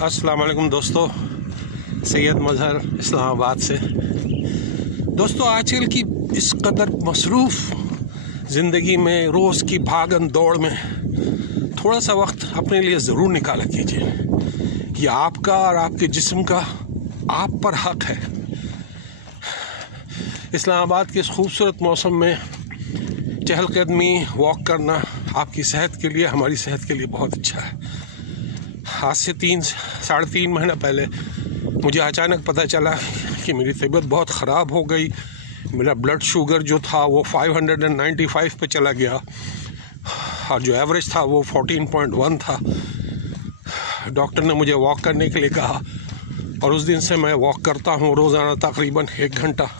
अस्सलाम वालेकुम दोस्तों, सैयद मजहर इस्लामाबाद से। दोस्तों, आजकल की इस कदर मसरूफ़ ज़िंदगी में, रोज़ की भागन दौड़ में थोड़ा सा वक्त अपने लिए ज़रूर निकाला कीजिए। यह आपका और आपके जिस्म का आप पर हक है। इस्लामाबाद के इस खूबसूरत मौसम में चहलकदमी, वॉक करना आपकी सेहत के लिए, हमारी सेहत के लिए बहुत अच्छा है। आज से 3-3.5 महीना पहले मुझे अचानक पता चला कि मेरी तबीयत बहुत ख़राब हो गई। मेरा ब्लड शुगर जो था वो 595 पे चला गया और जो एवरेज था वो 14.1 था। डॉक्टर ने मुझे वॉक करने के लिए कहा और उस दिन से मैं वॉक करता हूँ रोज़ाना तकरीबन 1 घंटा।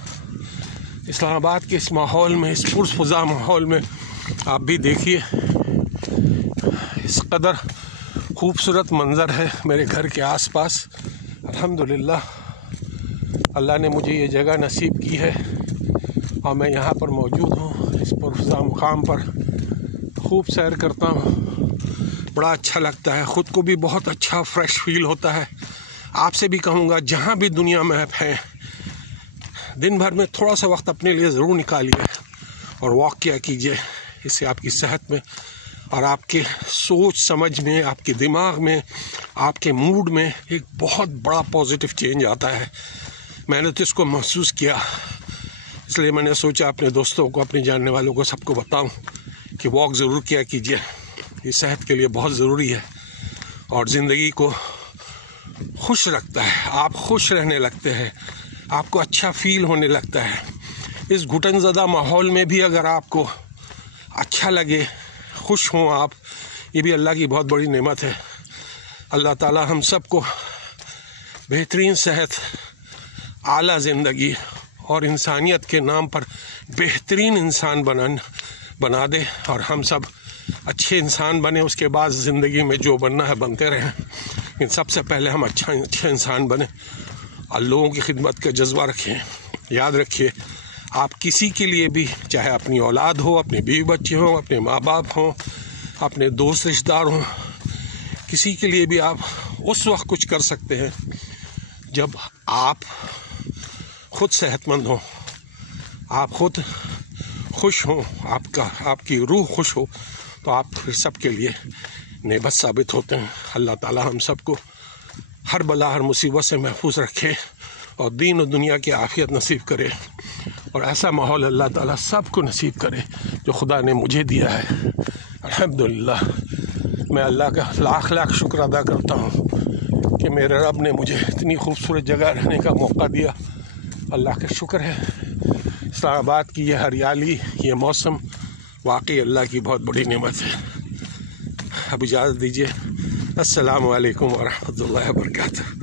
इस्लामाबाद के इस माहौल में, इस पुरफ़ुज़ा माहौल में आप भी देखिए, इस कदर खूबसूरत मंज़र है मेरे घर के आसपास। अल्हम्दुलिल्लाह, अल्लाह ने मुझे ये जगह नसीब की है और मैं यहाँ पर मौजूद हूँ। इस पुरफ़ुज़ा मुकाम पर खूब सैर करता हूँ, बड़ा अच्छा लगता है, ख़ुद को भी बहुत अच्छा फ्रेश फील होता है। आपसे भी कहूँगा, जहाँ भी दुनिया में आप हैं, दिन भर में थोड़ा सा वक्त अपने लिए ज़रूर निकालिए और वॉक किया कीजिए। इससे आपकी सेहत में और आपके सोच समझ में, आपके दिमाग में, आपके मूड में एक बहुत बड़ा पॉजिटिव चेंज आता है। मैंने तो इसको महसूस किया, इसलिए मैंने सोचा अपने दोस्तों को, अपने जानने वालों को, सबको बताऊं कि वॉक ज़रूर किया कीजिए। ये सेहत के लिए बहुत ज़रूरी है और ज़िंदगी को खुश रखता है। आप खुश रहने लगते हैं, आपको अच्छा फील होने लगता है। इस घुटनज़दा माहौल में भी अगर आपको अच्छा लगे, खुश हों आप, ये भी अल्लाह की बहुत बड़ी नेमत है। अल्लाह ताला हम सबको बेहतरीन सेहत, आला ज़िंदगी और इंसानियत के नाम पर बेहतरीन इंसान बना दे और हम सब अच्छे इंसान बने। उसके बाद ज़िंदगी में जो बनना है बनते रहें, लेकिन सबसे पहले हम अच्छे इंसान बने और लोगों की खिदमत का जज्बा रखें। याद रखिए, आप किसी के लिए भी, चाहे अपनी औलाद हो, अपने बीवी बच्चे हों, अपने माँ बाप हों, अपने दोस्त रिश्तेदार हों, किसी के लिए भी आप उस वक्त कुछ कर सकते हैं जब आप खुद सेहतमंद हों, आप खुद खुश हों, आपकी रूह खुश हो, तो आप फिर सब के लिए नेमत साबित होते हैं। अल्लाह ताला हम सबको हर बला, हर मुसीबत से महफूज रखे और दीन और दुनिया की आफियत नसीब करे और ऐसा माहौल अल्लाह ताला सबको नसीब करे जो खुदा ने मुझे दिया है। अल्हम्दुलिल्लाह, मैं अल्लाह का लाख लाख शुक्र अदा करता हूँ कि मेरे रब ने मुझे इतनी खूबसूरत जगह रहने का मौका दिया। अल्लाह का शुक्र है। इस्लामाबाद की ये हरियाली, ये मौसम वाकई अल्लाह की बहुत बड़ी नेमत है। अब इजाज़त दीजिए। अस्सलामु अलैकुम व रहमतुल्लाहि व बरकातुहू।